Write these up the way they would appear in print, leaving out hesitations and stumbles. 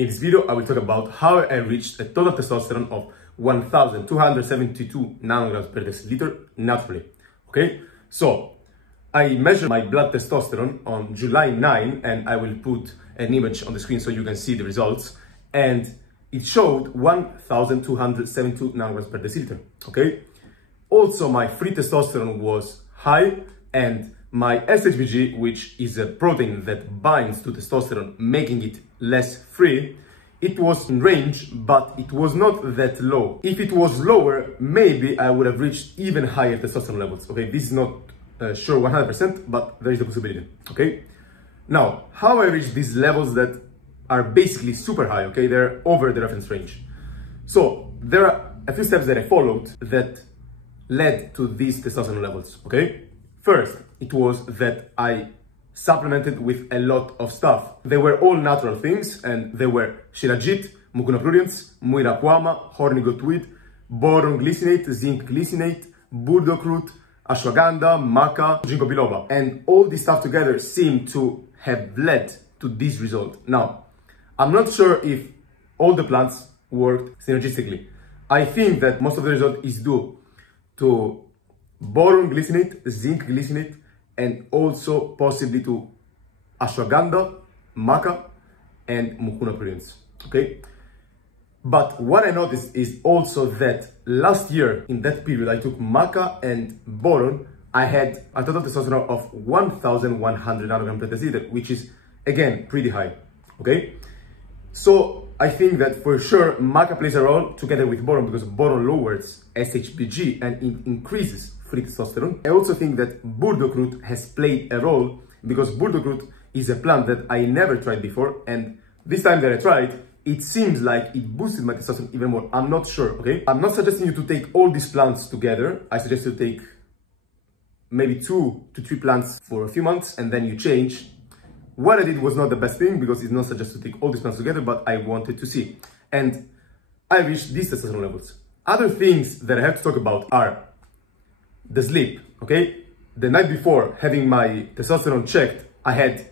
In this video, I will talk about how I reached a total testosterone of 1,272 nanograms per deciliter naturally. Okay, so I measured my blood testosterone on July 9, and I will put an image on the screen so you can see the results. And it showed 1,272 nanograms per deciliter. Okay, also my free testosterone was high, and my SHBG, which is a protein that binds to testosterone, making it less free, it was in range, but it was not that low. If it was lower, maybe I would have reached even higher testosterone levels. Okay, this is not sure 100%, but there is a possibility. Okay, now how I reached these levels that are basically super high. Okay, they're over the reference range. So there are a few steps that I followed that led to these testosterone levels. Okay, first, it was that I supplemented with a lot of stuff. They were all natural things, and they were shilajit, mucuna pruriens, muiraquama, horny goatweed, boron glycinate, zinc glycinate, burdock root, ashwagandha, maca, ginkgo biloba. And all this stuff together seemed to have led to this result. Now, I'm not sure if all the plants worked synergistically. I think that most of the result is due to boron glycinate, zinc glycinate, and also possibly to ashwagandha, maca, and mucuna pruriens. Okay, but what I noticed is also that last year in that period I took maca and boron. I had a total testosterone of 1,100 nanograms per deciliter, which is again pretty high. Okay, so I think that for sure maca plays a role together with boron, because boron lowers SHBG and it increases free testosterone. I also think that burdock root has played a role, because burdock root is a plant that I never tried before, and this time that I tried, it seems like it boosted my testosterone even more. I'm not sure. Okay, I'm not suggesting you to take all these plants together. I suggest you to take maybe 2 to 3 plants for a few months and then you change. What I did was not the best thing, because it's not suggested to take all these plants together, but I wanted to see, and I reached these testosterone levels. Other things that I have to talk about are the sleep. Okay, the night before having my testosterone checked, I had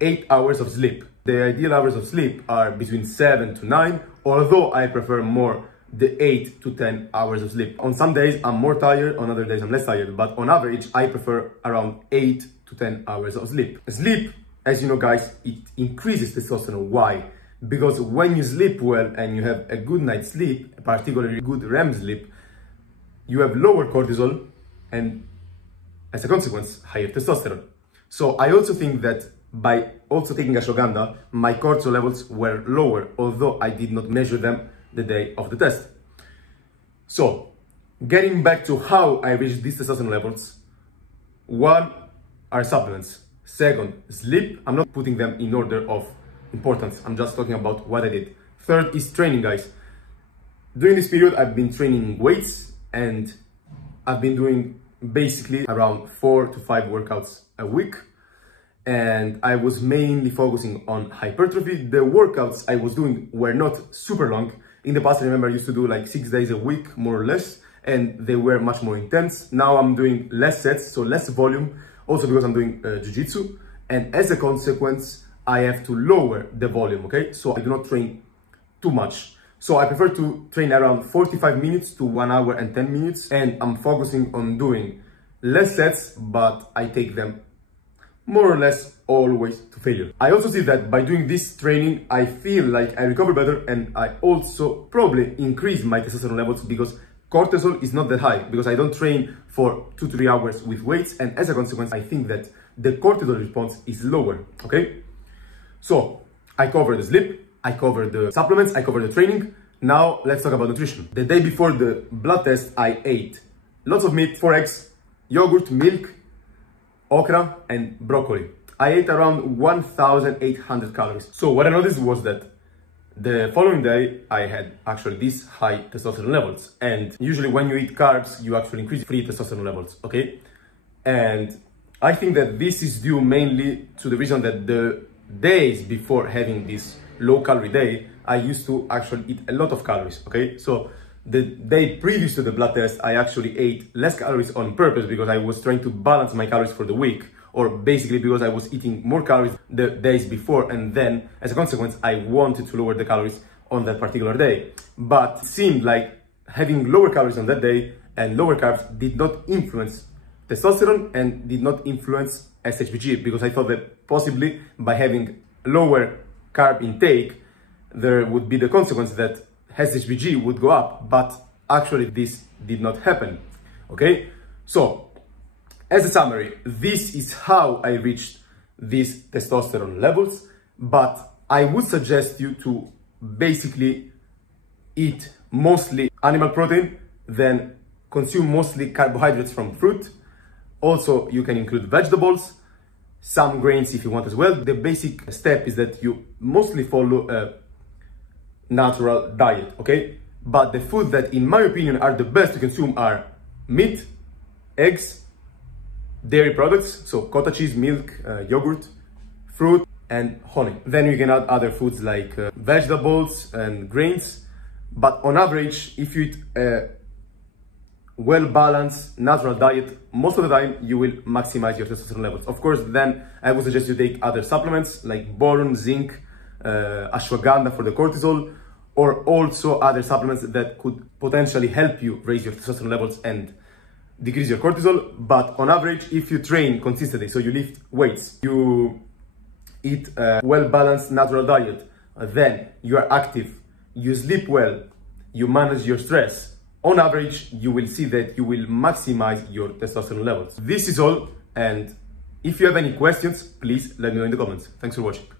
8 hours of sleep. The ideal hours of sleep are between 7 to 9, although I prefer more the 8 to 10 hours of sleep. On some days I'm more tired, on other days I'm less tired, but on average I prefer around 8 to 10 hours of sleep. Sleep, as you know guys, it increases testosterone. Why? Because when you sleep well and you have a good night's sleep, particularly good REM sleep, you have lower cortisol and as a consequence higher testosterone. So I also think that by also taking ashwagandha, my cortisol levels were lower, although I did not measure them the day of the test. So getting back to how I reached these testosterone levels: 1 are supplements, 2nd sleep. I'm not putting them in order of importance, I'm just talking about what I did. 3rd is training, guys. During this period I've been training weights, and I've been doing basically around 4 to 5 workouts a week, and I was mainly focusing on hypertrophy. The workouts I was doing were not super long. In the past, I remember I used to do like 6 days a week, more or less, and they were much more intense. Now I'm doing less sets, so less volume, also because I'm doing jiu-jitsu, and as a consequence I have to lower the volume. Okay, so I do not train too much. So I prefer to train around 45 minutes to 1 hour and 10 minutes, and I'm focusing on doing less sets, but I take them more or less always to failure. I also see that by doing this training, I feel like I recover better, and I also probably increase my testosterone levels, because cortisol is not that high, because I don't train for 2 to 3 hours with weights, and as a consequence, I think that the cortisol response is lower. Okay, so I cover the sleep, I cover the supplements, I cover the training. Now let's talk about nutrition. The day before the blood test, I ate lots of meat, 4 eggs, yogurt, milk, okra, and broccoli. I ate around 1,800 calories. So what I noticed was that the following day I had actually these high testosterone levels, and usually when you eat carbs you actually increase free testosterone levels. Okay, and I think that this is due mainly to the reason that the days before having this low calorie day I used to actually eat a lot of calories. Okay, so the day previous to the blood test I actually ate less calories on purpose, because I was trying to balance my calories for the week. or basically because I was eating more calories the days before, and then as a consequence I wanted to lower the calories on that particular day. But it seemed like having lower calories on that day and lower carbs did not influence testosterone and did not influence SHBG, because I thought that possibly by having lower carb intake there would be the consequence that SHBG would go up, but actually this did not happen. Okay, so as a summary, this is how I reached these testosterone levels, but I would suggest you to basically eat mostly animal protein, then consume mostly carbohydrates from fruit. Also, you can include vegetables, some grains if you want as well. The basic step is that you mostly follow a natural diet, okay? But the food that, in my opinion, are the best to consume are meat, eggs, dairy products, so cottage cheese, milk, yogurt, fruit, and honey. Then you can add other foods like vegetables and grains. But on average, if you eat a well-balanced natural diet, most of the time you will maximize your testosterone levels. Of course, then I would suggest you take other supplements like boron, zinc, ashwagandha for the cortisol, or also other supplements that could potentially help you raise your testosterone levels and decrease your cortisol. But on average, if you train consistently, so you lift weights, you eat a well-balanced natural diet, then you are active, you sleep well, you manage your stress, on average, you will see that you will maximize your testosterone levels. This is all, and if you have any questions, please let me know in the comments. Thanks for watching.